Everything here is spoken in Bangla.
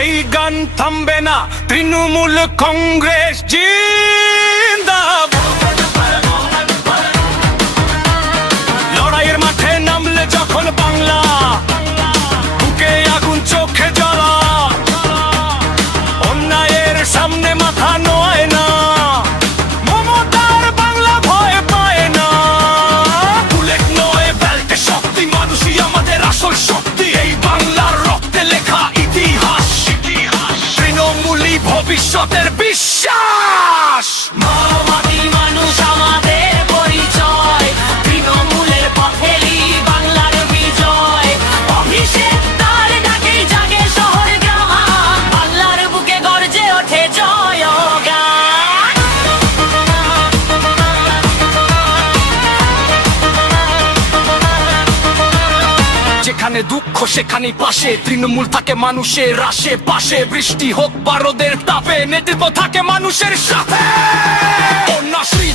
এই গান থামবে না, তৃণমূল কংগ্রেস জিন্দাবাদ। লড়াইয়ের মাঠে নামলে যখন বাংলা, বুকে আগুন চোখে জ্বালা, অন্যায়ের সামনে মাথা নোয় না, মমতার বাংলা ভয় পায় না। বুলেট নয় বেল্টে শক্তি, মানুষই আমাদের আসল শক্তি, এই বাংলার রক্তে লেখা ইতিহাস। তৃণমূলই ভবিষ্যতের বিশ্বাস। মাওবাদী মানুষ আমাদের পরিচয়, তৃণমূলের পথেই বাংলার বিজয়। অভিষেক তার ডাকেই জাগে শহর গ্রাম, বাংলার বুকে গর্জে ওঠে জয়গান। যেখানে দুঃখ সেখানেই পাশে, তৃণমূল থাকে মানুষের আশেপাশে। বৃষ্টি হোক বারোদের তাপে, নেতৃত্ব থাকে মানুষের সাথে। কন্যাশ্রী